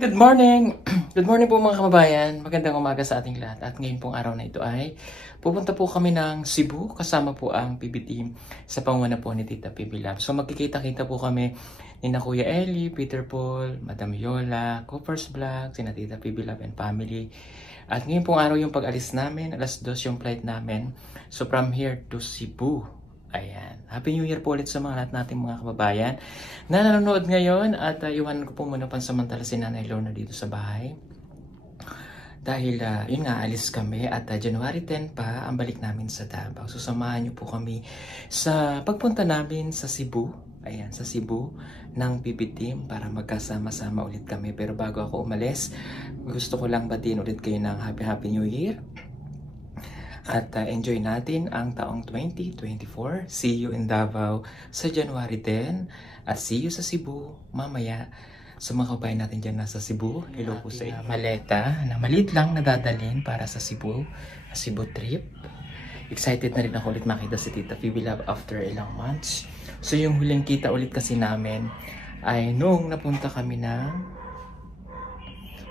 Good morning! Good morning po mga kababayan. Magandang umaga sa ating lahat. At ngayon pong araw na ito ay pupunta po kami ng Cebu kasama po ang PB team sa panguna po ni Tita PB Lab. So magkikita-kita po kami ni na Kuya Eli, Peter Paul, Madam Yola, Cooper's Vlog, sina Tita PB Lab and family. At ngayon pong araw yung pag-alis namin, alas 2 yung flight namin. So from here to Cebu. Ayan. Happy New Year po ulit sa mga lahat nating mga kababayan na nanonood ngayon at iwanan ko po muna pansamantala si Nanay Lorna dito sa bahay. Dahil yun nga, alis kami at January 10 pa ang balik namin sa Davao. So samahan niyo po kami sa pagpunta namin sa Cebu. Ayan, sa Cebu ng PB Team para magkasama-sama ulit kami. Pero bago ako umalis, gusto ko lang batiin ulit kayo ng Happy New Year. At enjoy natin ang taong 2024. See you in Davao sa January 10. At see you sa Cebu mamaya. Sa mga kabayan natin dyan nasa Cebu. Hello po sa inyo. Maleta na maliit lang nadadalhin para sa Cebu. Cebu trip. Excited na rin ako ulit makita si Tita PB Lab after ilang months. So yung huling kita ulit kasi namin ay noong napunta kami na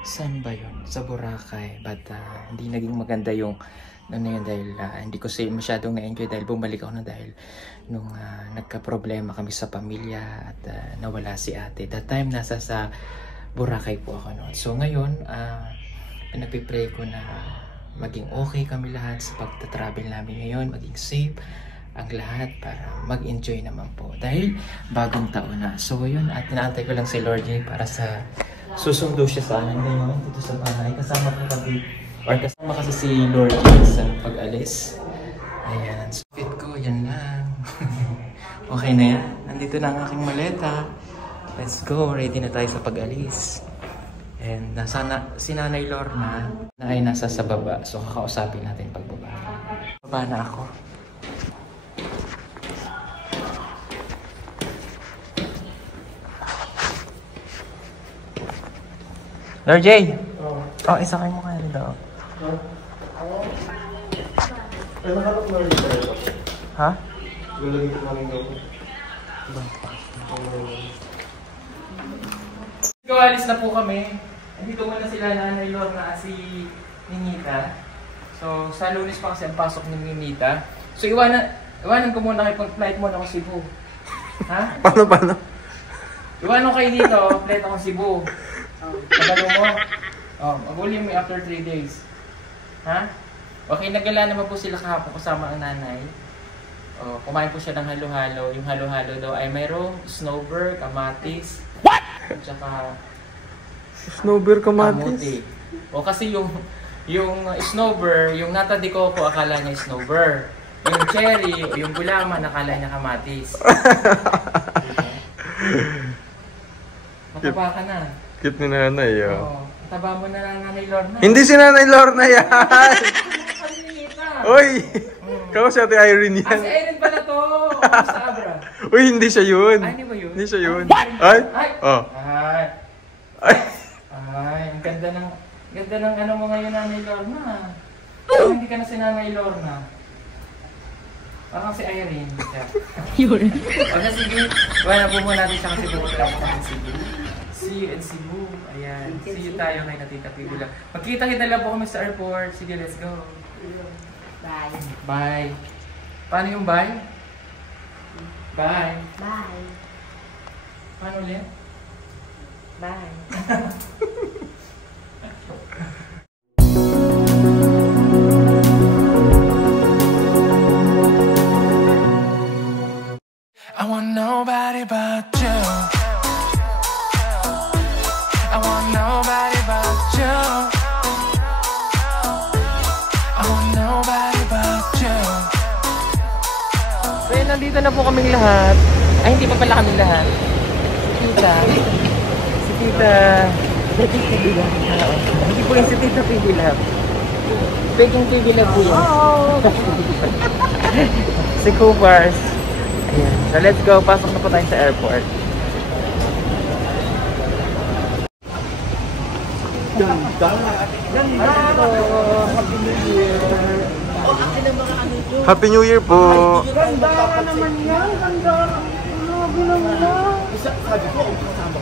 saan ba yun? Sa Boracay. But hindi naging maganda yung yun dahil hindi ko masyadong na-enjoy dahil bumalik ako na dahil nung nagka-problema kami sa pamilya at nawala si ate. That time nasa sa Boracay po ako noon. So ngayon, pinapipray ko na maging okay kami lahat sa pagta-travel namin ngayon, maging safe ang lahat para mag-enjoy naman po. Dahil bagong taon na. So yun, at tinaantay ko lang si Lord J para sa susundo siya sa amin ngayon dito sa bahay. Kasama ko kami or kasama kasi si Lord sa pag-alis. Ayan. So fit ko, yan lang. Okay na yan. Nandito na ang aking maleta. Let's go. Ready na tayo sa pag-alis. And si Nanay Lorna na ay nasa sa baba. So kakausapin natin pagbaba. Baba na ako. Lord J! Oh, isa kayo mo kaya rin daw. Ay, nakalap na rin tayo. Ha? Lalagay ko namin daw. So, alis na po kami. Andito muna sila Nanay Lorna at si Ninita. So, sa Lunes pa kasi ang pasok ni Ninita. So, iwanan ko muna kayo pag flight mo na ako Cebu. Ha? Paano? Iwanan ko kayo dito, flight ako Cebu. Pagalo mo. Mag-uli mo after 3 days. Ha? Okay, nagala naman po sila kahapon kasama ang nanay. Kumain po siya ng halo-halo. Yung halo-halo daw ay mayroong snowbird, kamatis. What? At saka Snowbird kamatis? O kasi yung snowbird, yung nata de coco akala niya snowbird. Yung cherry, yung gulaman akala niya kamatis. Mataba ka na. Cute ni Nanay, Oo. Taba mo na lang Nanay Lorna. Hindi si Nanay Lorna yan! Uy! Kamo si Ate Irene yan. Si Irene pala to! Sa Abra. Uy, hindi siya yun. Ay, hindi ba yun? Hindi siya yun. Ay? Oh. Ay, ang ganda ng ano mo ngayon Nanay Lorna. Hindi ka na si Nanay Lorna. Parang si Irene. Yun. Okay, sige. Wala po muna natin siya kasi pupunta ako ng Cebu. See you in Cebu. Ayan. See you tayo kay Tita PB Lab. Magkita-kita lang po kami sa airport. Sige, let's go. Bye. Bye. Paano yung bye? Bye. Bye. Paano ulit? Bye. I want nobody but you. I want nobody but you. I want nobody but you. So yun, nandito na po kaming lahat. Ay, hindi pa pala kaming lahat. Si Tita. PB Lab. Hindi po yung si Tita PB Lab. Peking PB Lab po yun. Si Coopers. Ayan. So let's go. Pasok na po tayo sa airport. Ganda! Happy New Year! Happy New Year po! Ganda naman yan! Ganda! Grabe naman yan! Sabi ko, ang kasama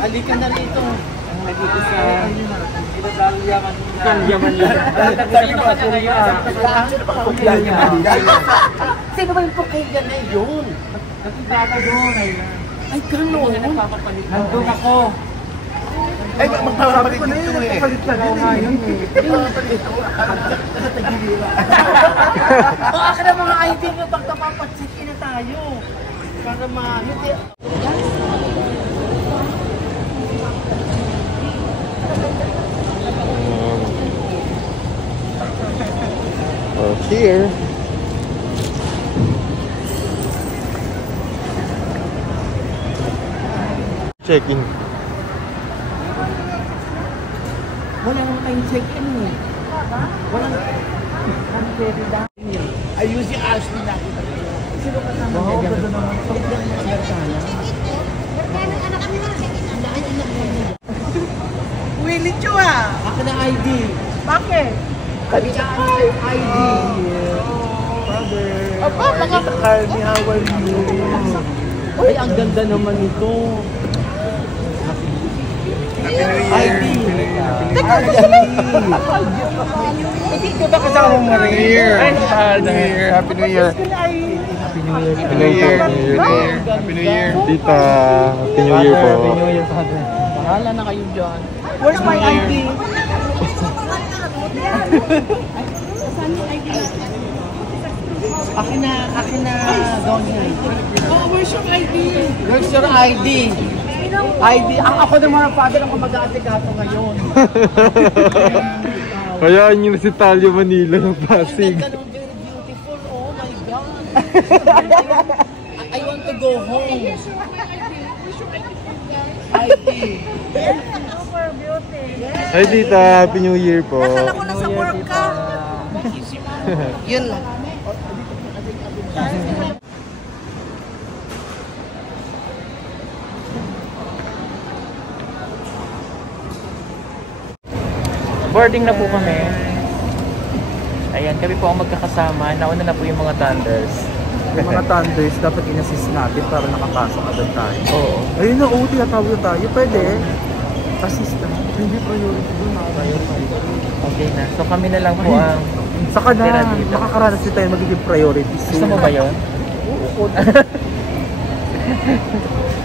Halika na rito. Nandito sa... Sino ba yung pagkaigan na yun? Ay, gano'n. Nandun ako. Ay, magpapalit na yun. Magpapalit na yun. O, akin na mga ID nyo. Baka mapatsit na tayo. Para hindi... Here. Check-in. Wala naman tayong check-in eh. Walang... Ayun si Ashley nakita ko. Sino ka naman? Oo, ganda naman. Pagkakita ng Amerikana. Willie Chu ah! Ako na ID. Bakit? Kami na ID. Apa, mga Carly, how are you? Ay, ang ganda naman ito. ID. Teka, hindi ba kasama mo Maria? Happy New Year. Happy New Year. Happy New Year. Happy New Year. Tita, Happy New Year po. Happy New Year, Father. Bahala na kayo dyan. Where's my ID? Akin na, Donnie. Oh, where's your ID? Where's your ID? ID. Ako naman ang father ang mag-aatikaso ngayon. Kaya nyo na si Talio Manila ng Pasig. Very beautiful. Oh my God. I want to go home. ID. Super beauty. Hi Tita, Happy New Year po. Nakala ko nasa work ka. Yun lang. Boarding na po kami. Ayan, kami po ang magkakasama. Nauna na po yung mga Thunders. Yung mga Thunders, dapat in-assist natin para nakapasok agad tayo. Oo. Ayun na, tinatawag tayo. Pwede. Assist na. Hindi priority doon. Okay na. So kami na lang po ang Saka na, tira dito. makakaranas din tayo magiging priority. Gusto mo ba yun? Oo.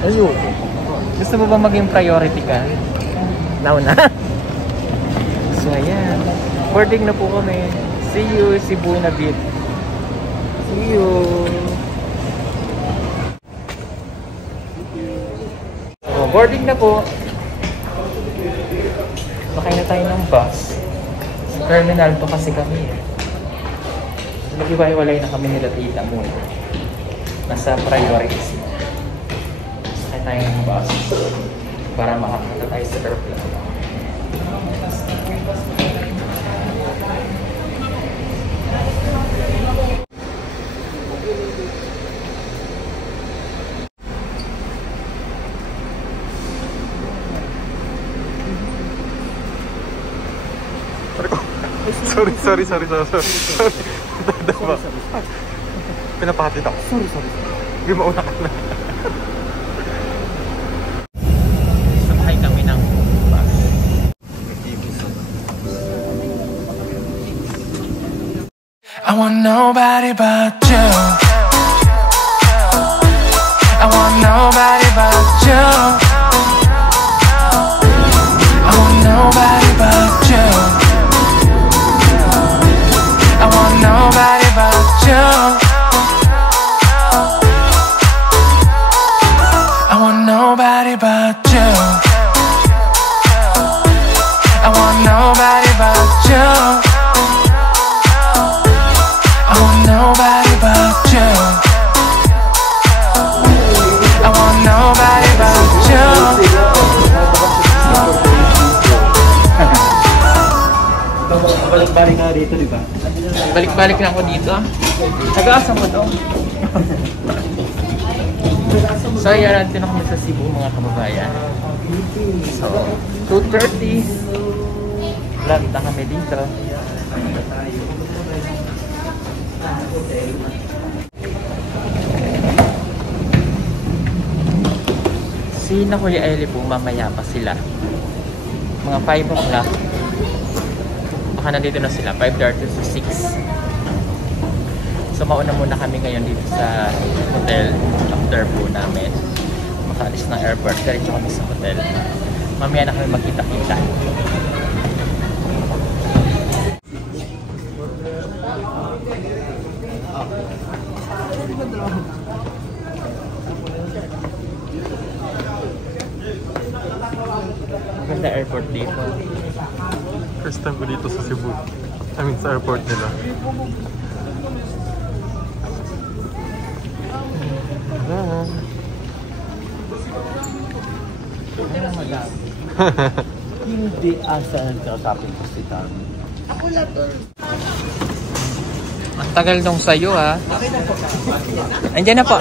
Ayun. Gusto mo ba maging priority ka? Nauna. So ayan. Boarding na po kami. See you, Cebu na beat. See you. So, boarding na po. Sakay na tayo ng bus. Terminal to kasi kami. So, nag-iwalay na kami nila tita muna. Nasa priorities. Sakay tayo ng bus para makapunta tayo sa airplane. Sorry. Dadama. Pinapatit ako. Sorry. Hindi mauna ka na. Sakay kami ng bus. I want nobody but you. I want nobody but you. I want nobody but you. I want nobody but you. I want nobody but you. I want nobody but you. I want nobody but you. I want nobody but you. Balik-balik nga dito, di ba? Balik-balik na ako dito. Nag-aasam mo daw. So, ayan, natin na kami sa Cebu, mga kababayan. So, 2:30. Land na kami dito. Si na Kuya Ellie po, mamaya pa sila. Mga 5 o'clock. Baka nandito na sila, 5:30 to 6. So mauna muna kami ngayon dito sa hotel. After po namin makaalis ng airport, diretso kami sa hotel. Mamaya na kami magkita-kita. Maganda airport dito. First time ko dito sa Cebu. I mean, sa airport nila. Hindi asa nagkakapin ko si Tami. Ang tagal nung sayo ha. Andiyan na po.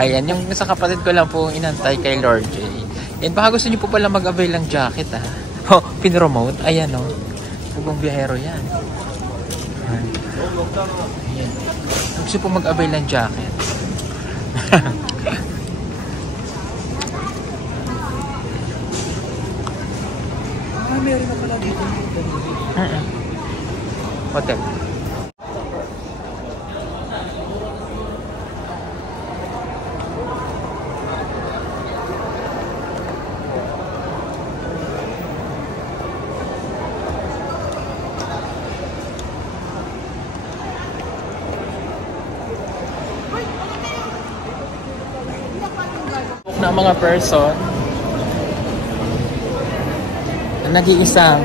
Ayan, yung sa kapatid ko lang po inantay kay Lord J. Yan, baka gusto niyo po pala mag-avail ng jacket ha. Oh, pinromote. Ayan o. Pugong biyahero yan. Ayan. Gusto po mag-avail ng jacket. Meron na pala dito. Hotel. Na mga person na nag-iisang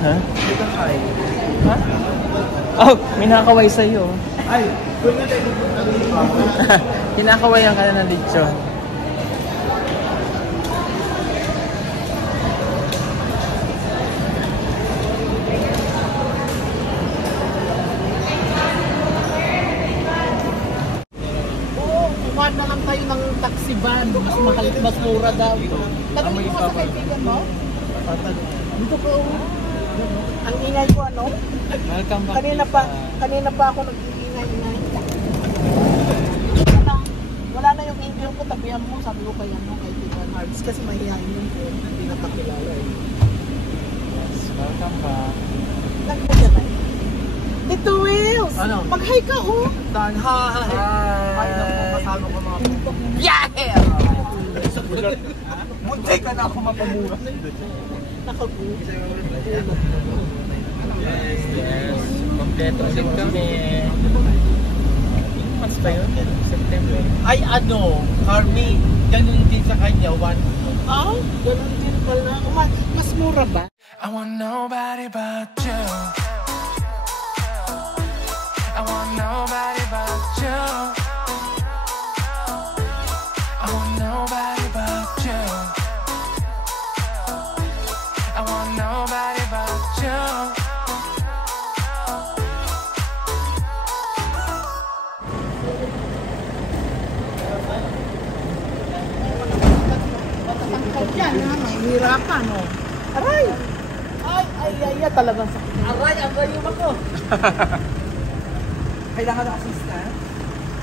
ha? Ha? Oh, may nakakaway sa'yo. Ay, Kinakawayan ka na ng lechon. Kuha na lang tayo ng taxi van. Mas mahal, mas mura daw. Nagaling mo sa kaibigan mo? Dito po. Ang ingay ko ano? Welcome back. Kanina pa ako nag-ingay-ingay. Wala na yung Indian ko, tabihan mo. Sabi ko kaya no, kaibigan Hards. Kasi mahihayin yung ko. Hindi napakilala eh. Yes, welcome back. Nagpagyan na. Tito Wills! Ano? Mag-hi ka oh! Dan, hi! Hi naku, kasalo ko mga Yeah! Munti ka na ako mapamura. Nakabu. Yes, kompleto ulit kami. Mas pa yun? September. Ay ano, Carmi, ganun din sa kanya, one. Ah, ganun din pala. Mas mura ba? I want nobody but you. I want nobody but you. I want nobody but you. I want nobody but you. Matatangkad yan ha, may hirapan oh. Aray! Ay, talagang sakit. Aray, ang gayuma ko. Kailangan ng assistant?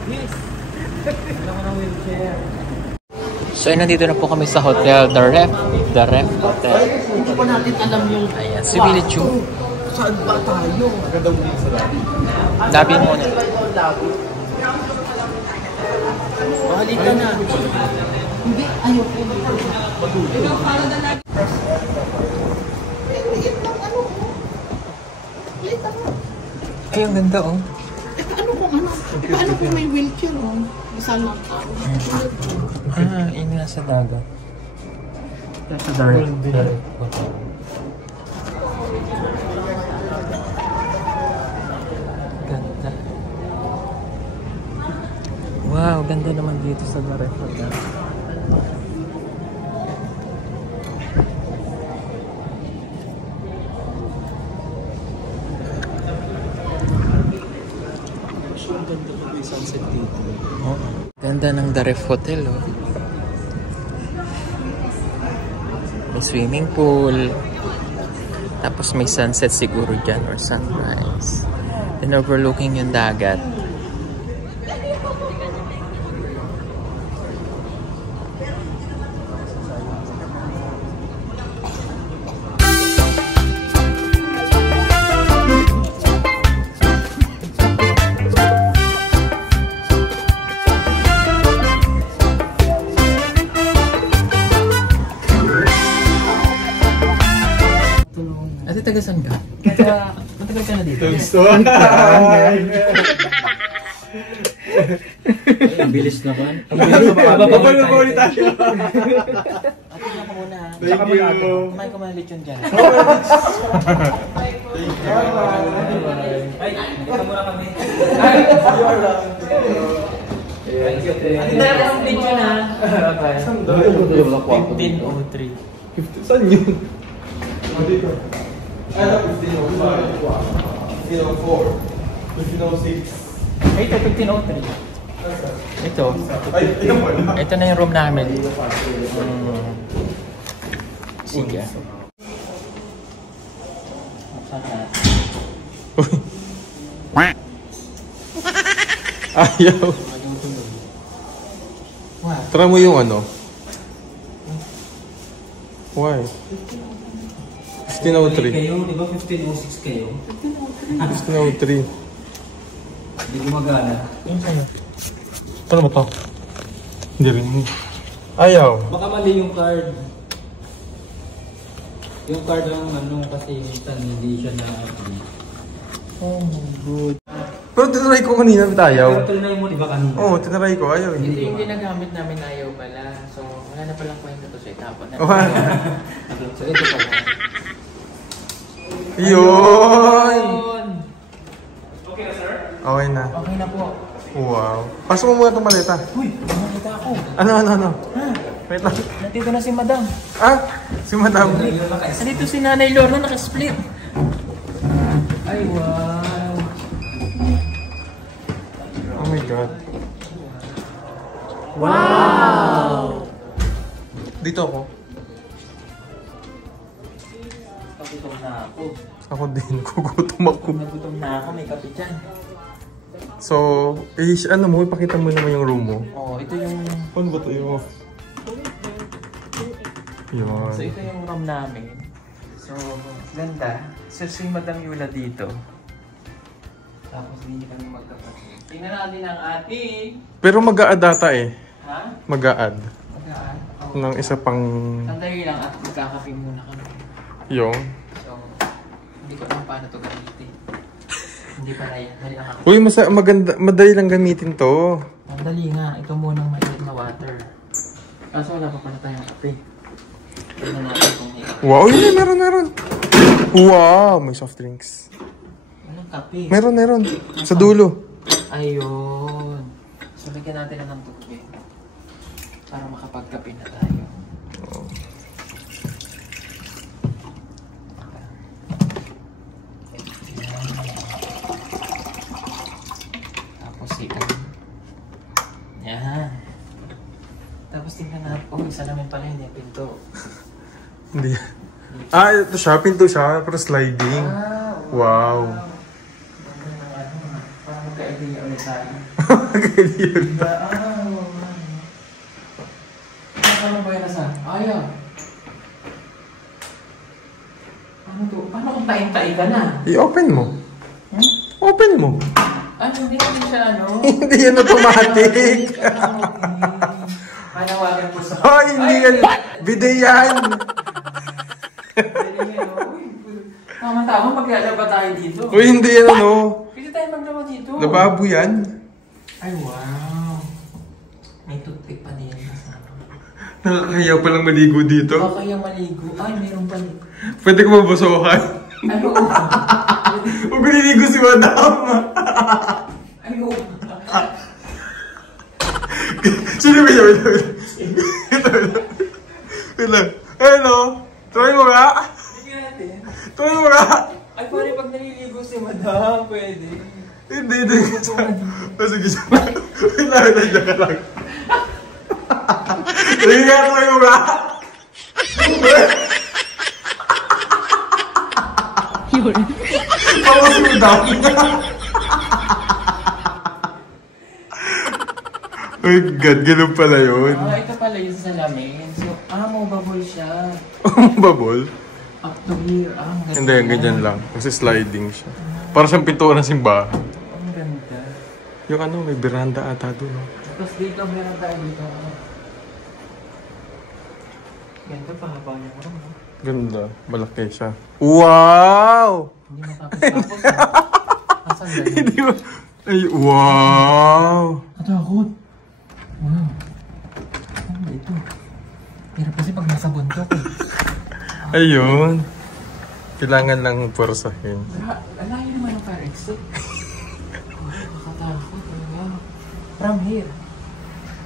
Yes. Kailangan ng wheelchair. So, nandito na po kami sa hotel, The Ref Hotel. Hindi pa natin alam yung... Ayan, si Billy Chu. Saan ba tayo? Maganda mo dito sa labi. Labi muna. Halika na. Hindi, ayoko. Ay, ang ganda oh. Ano kung may wheelchair oh? Isa lang tao. Ah, ini nasa dagat. Nasa dagat. Ganda. Wow, ganda naman dito sa The Ref Hotel. Oh, ganda ng The Ref Hotel oh. May swimming pool. Tapos may sunset siguro dyan or sunrise. Then overlooking yung dagat. tagasan ka? Matagal ka na dito. Ang bilis naman. Ang bilis naman. Babalik tayo. Atin ako muna. Thank you. Kumain ko mga lechon dyan. Ay, hindi ka muna kami. Atin na lang ang lechon ha. 15:03. Saan yun? Dito. Ano, 15:04. 15:06. Ito, 15:03. Ito. Ay, ito mo na. Ito na yung room namin. Sige. Buksan na. Ayaw. Tara mo yung ano. Why? 15:03. Kayo, di ba 15:06 kayo? 15:03. Hindi gumagana. Ano ba to? Hindi rin. Ayaw. Baka mali yung card. Yung card ang ano kasi minsan hindi siya na-update. Oh my god. Pero tinry ko kanina, Pero ayaw. trinay mo di ba kanina? Oo, tinry ko, ayaw. Hindi yung ginagamit namin ayaw pala. So, wala na palang kwenta to sa itapon na. So ito pa. Yun! Okay na, sir? Okay na. Okay na po. Wow. Pasok mo muna itong maleta. Uy, nakita ako. Ano? Wait lang. Nandito na si madam. Ah! Si madam. Nandito si Nanay Lorna, nakasplit. Ay, wow. Oh my god. Wow! Dito ako. Nagutom na ako. Ako din. Gugutom ako. Nagutom na ako, may kape dyan. So, ano mo, ipakita mo naman yung room mo. Oh, ito yung... Ano ba ito yung? Yun. So, ito yung room namin. So, ganda. So, si Madam Yula dito. Tapos, hindi kami magkapatid. Tingnan natin ang ating... Pero mag-a-add ata eh. Ha? Mag-a-add. Magaan. Oh. Ng isa pang... Sandali lang at magkakape muna kami. Yung. So, hindi ko alam paano ito gamitin. Hindi pa na yan. Dali lang ako. Uy, maganda, madali lang gamitin to. Dali nga. Ito munang mainit na water. Kaso wala pa pala tayong kape. Tignan natin kung may kape. Wow, yun, meron. Wow, may soft drinks. Walang kape. Meron. Sa dulo. Ayun. So, lagyan natin na ng tubig. Para makapagkape na tayo. Tapos yan. Tapos tingnan natin. Oh, isa naman pala hindi pinto. Hindi. Ah, ito siya. Pinto siya. Pero sliding. Wow. Parang magka-idea ulit tayo. Ganyan. Ano ba yan nasa? Ayaw. Ano to? Paano kung tain-tain ka na? I-open mo. Open mo. Hindi naman siya ano? Hindi yan automatic. Panawagan po sa... Oh, hindi yan. Bidet yan. Tama-tama, maglalaba tayo dito. Uy, hindi yan ano. Pwede tayo maglaba dito. Lababo yan. Ay, wow. May toothpick pa din. Nakakahiya palang maligo dito. Baka kaya maligo. Ay, meron pa rin. Pwede ko mabasokan. Ay, oo. Huwag niligo si madam. Ay, oo. Sino ba yun? Wait lang. Hello? Try mo nga. Tingnan natin. Try mo nga. Ay, pare, pag naliligo si madam, pwede. Hindi. Sige, sige. Wait lang, dyan ka lang. Sige nga, try mo nga. Yun. Tapos mo daw. Oh my God, ganun pala yun. Ito pala yung salamin. So, movable siya. Babol? Up to here. Ang ganda. Hindi, ganyan lang. Kasi sliding siya. Para siyang pintuan ng simbahan. Ang ganda. Yung ano, may veranda ata doon. No? Tapos dito, meron tayo dito. Ganda pa, haba niya ko. Ganda. Malaki siya. Wow! Hindi matapos-tapos ha. Asan ba yun? Hindi ba? Ay, wow! Katakot. Wow. Ano ba ito? Hirap kasi pag nasa bundok eh. Ayun. Kailangan lang pwersahin. Alayo naman ang fire exit. Nakakatakot. Wow. From here.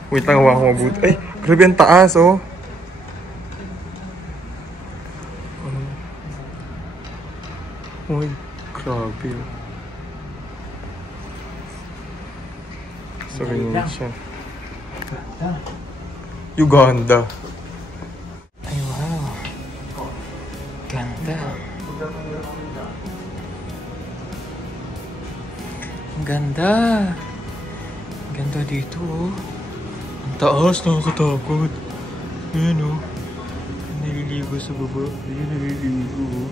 Wait lang, hawa ko mabuti. Ay, grabe ang taas, oh. Uy, grabe. So, ganyan siya. Uganda. Ay, wow. Ganda. Ang ganda. Ganda dito, oh. Ang taas, nakakatakot. Ayan, oh. Naliligo sa baba. Ayan, naliligo, oh.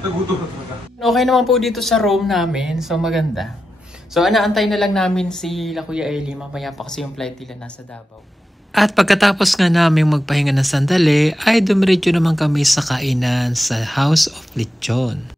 Okay naman po dito sa room namin. So, maganda. So, anaantay na lang namin si Kuya Eli. Mamaya pa kasi yung flight nila nasa Davao. At pagkatapos nga namin magpahinga ng sandali, ay dumiretso naman kami sa kainan sa House of Lechon.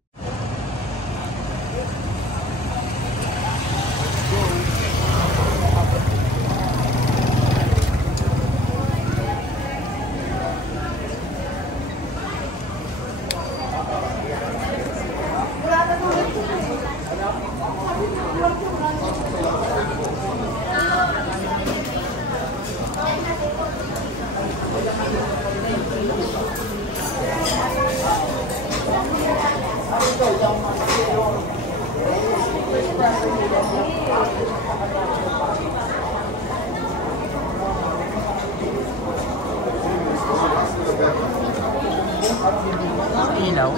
Ilaw.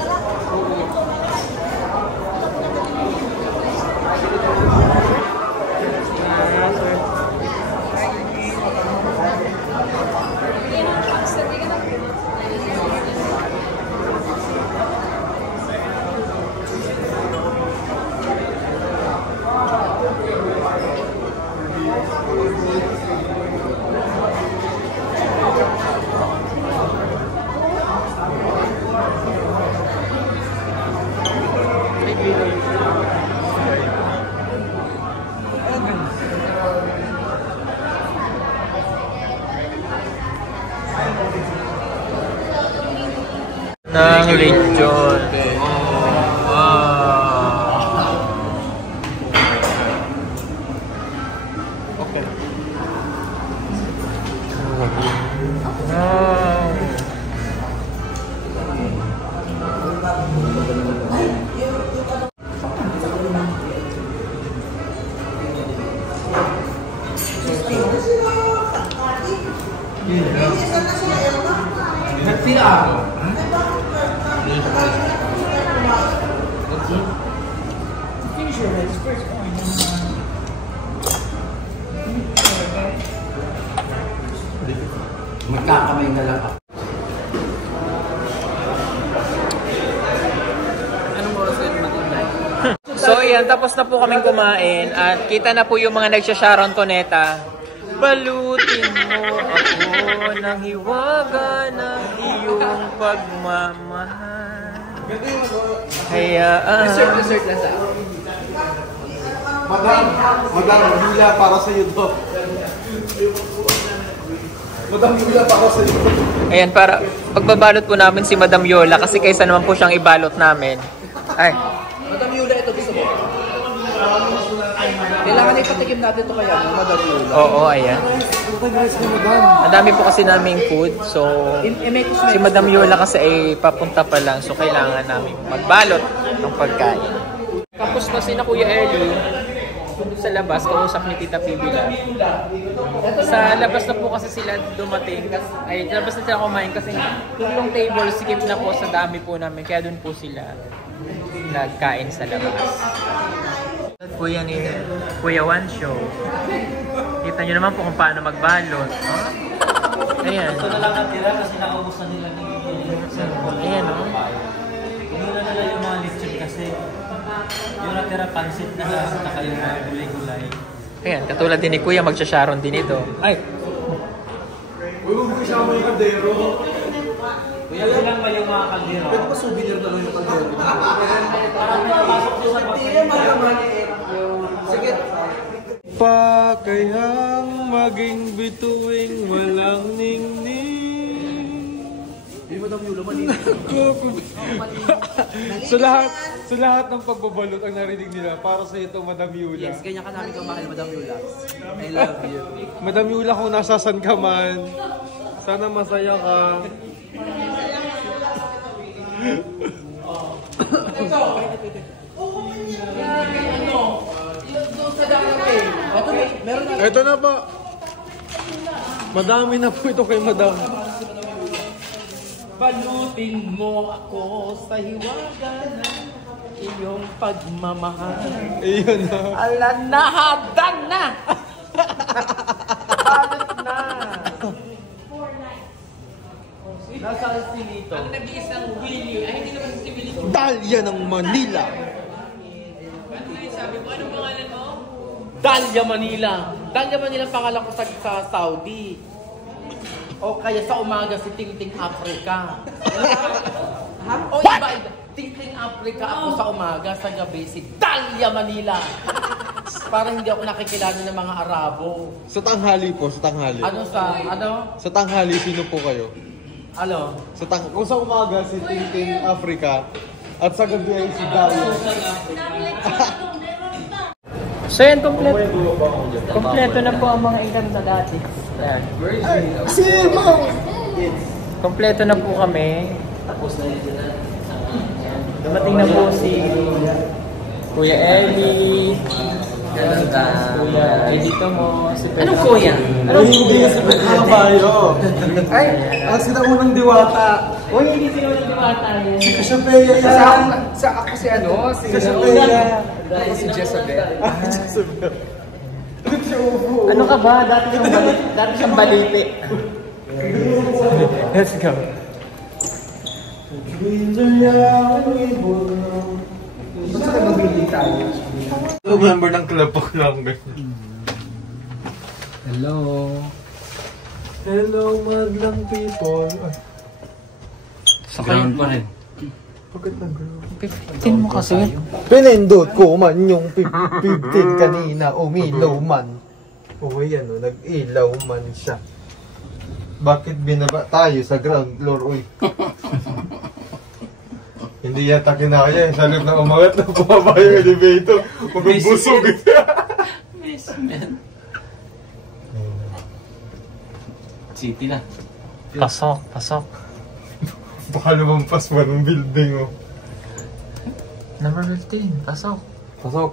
Ng lechon. Okay. Magkakamay na lang ako. So yan, tapos na po kaming kumain at kita na po yung mga nagsya-Sharon Cuneta. Balutin mo ako ng hiwaga ng iyong pagmamahal. Hayaan. Dessert na sa Madam, Lula para sa iyo to. Madam Lula para sa iyo. Ayan, para pagbabalot po namin si Madam Yola kasi kaysa naman po siyang ibalot namin. Ay. Madam Lula, ito gusto mo. Kailangan ipatikim natin ito kaya, Madam Lula. Oo, ayan. Ang dami po kasi naming food. So, si Madam Yola kasi ay papunta pa lang. So, kailangan namin magbalot ng pagkain. Tapos na si Kuya Eli. Sa labas, kausap ni Tita Pibila. Sa labas na po kasi sila dumating. Ay, sa labas na sila kumain kasi yung table skip na po sa dami po namin. Kaya dun po sila nagkain sa labas. Kuya ni Kuya One Show. Kita nyo naman po kung paano magbalot. Oh? Ayan. Ito na lang natira kasi nakaubos na nila ng ayan, no? Muna na lang yung mga lechon kasi yung natira pansit na saka yung mga gulay-gulay. Ayan, katulad din ni Kuya, magsya-Sharon din ito. Ay! Uy, huwag mo isama yung kaldero. Kuya, bilang ba yung mga kaldero? Pwede pa souvenir na lang yung kaldero. Parang napasok doon sa Sige. Pa kayang maging bituing walang ningning. Hindi mo dami ulaman eh. Sa lahat ng pagbabalot ang narinig nila para sa ito, Madam Yula. Yes, ganyan ka namin kamahal, Madam Yula. I love you. Madam Yula, kung nasasan ka man, sana masaya ka. Ito na po. Madami na po ito kay Madam. Balutin mo ako sa hiwaga na iyong pagmamahal. Ayun na. Ala na, hadan na! Balut na! Nasaan si Lito? Ang nag-iisang Willie. Ay, hindi naman si Willie. Dahlia ng Manila. Sabi mo, anong pangalan mo? Dahlia Manila. Dahlia Manila pangalan ko sa Saudi. O kaya sa umaga si Tingting Africa. O iba, Tingting Africa ako sa umaga, sa gabi si Dahlia Manila. Parang hindi ako nakikilala ng mga Arabo. Sa tanghali po, sa tanghali. Sa tanghali, sino po kayo? Ano? Kung sa umaga, si Tintin Africa, at sa gabi ay si Dalia. So yan, kompleto na po ang mga ikan sa dati. Kompleto na po kami. Tapos na yun na. Dumating na po si Kuya Eli, Kuya Edito mo, si Pedro. Anong kuya? Anong kuya? Si Pedro Kabayo! Ay! Ang sinaunang diwata! Uy, hindi sino ng diwata yan. Si Kasyapeya yan! Ako si ano? Si Kasyapeya! Ako si Jezebel. Jezebel. Ano ka ba? Dati siyang baliti. Let's go. Basta kayo mabili tayo. Member ng club po lang. Hello. Hello, madlang people. Sa ground pa rin. Bakit nag-ground? 15 mo kasi. Pinindot ko man yung 15 kanina, umilaw man. Oo, yan o. Nag-ilaw man siya. Bakit binaba tayo sa ground floor, uy? Hindi yata kinaya. Sa loob na umangat na bumaba yung elevator. Magbusog. Basement. City na. Pasok. Baka lumampas pa ng building, oh. Number 15, pasok. Pasok.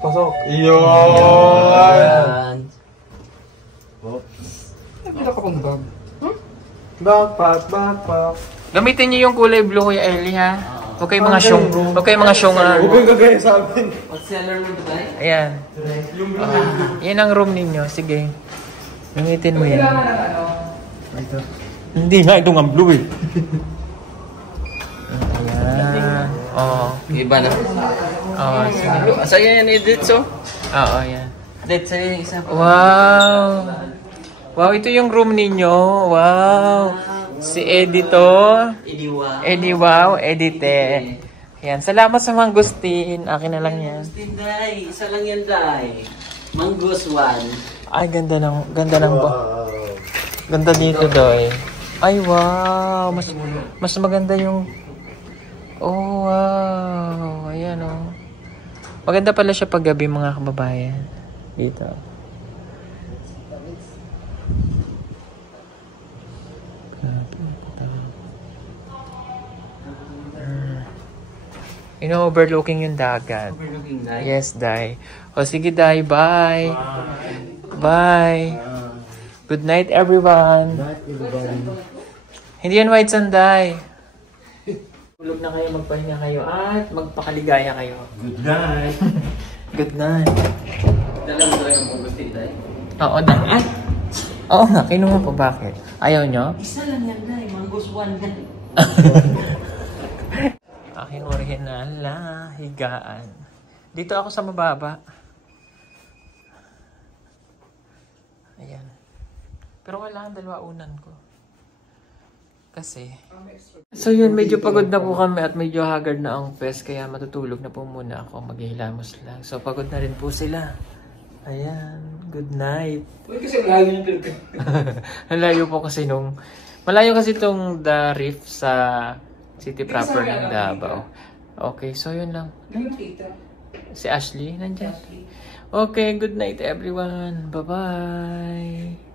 Iyon! Ay, bila ka pang bag. Backpack. Gamitin niyo yung kulay blue, Kuya Eli, ha? Huwag kayo mga syong. Huwag kayo mga syong. Huwag kang gagaya sa amin. Seller mo ba tayo? Ayan. Yan ang room ninyo. Sige. Gamitin mo yan. Hindi nga, ito nga blue eh. Ayan. Oo. Iba na. Oo, sige. Sa'yo yan edit, so? Oo, yan. Edit sa'yo yung isa. Wow! Wow, ito yung room ninyo. Wow! Si Editor. Edi, wow, Edite. Yan, salamat sa mangustin. Akin na lang yan. Tinday, isa lang yan, Day. Mangus one. Ay, ganda ng ganda dito, Doy. Ay, wow! Mas maganda yung... Oh, wow! Ayan, oh. Maganda pala siya pag gabi, mga kababayan. Dito. Overlooking yung dagat. Overlooking Day. Yes, Day. O sige, Day. Bye. Bye. Good night, everyone. Hindi yan white sanday. Tulog na kayo, magpahinga kayo, at magpakaligaya kayo. Good night. Good night. Dala mo talaga mong gusto, Day? Oo, Day. Oo nga, kinuha ko. Bakit? Ayaw nyo? Isa lang yan, Day. Mangus one yan. Aking original na higaan. Dito ako sa mababa. Ayan. Pero kailangan dalawa unan ko. Kasi, so yun, medyo pagod na po kami at medyo haggard na ang pes, kaya matutulog na po muna ako, maghihilamos lang. So pagod na rin po sila. Ayan, good night. Uy, kasi malayo yung tulog. Malayo po kasi malayo kasi itong The Reef sa city proper ng Davao. Okay, so yun lang. Si Ashley, nandyan. Okay, good night everyone. Bye-bye.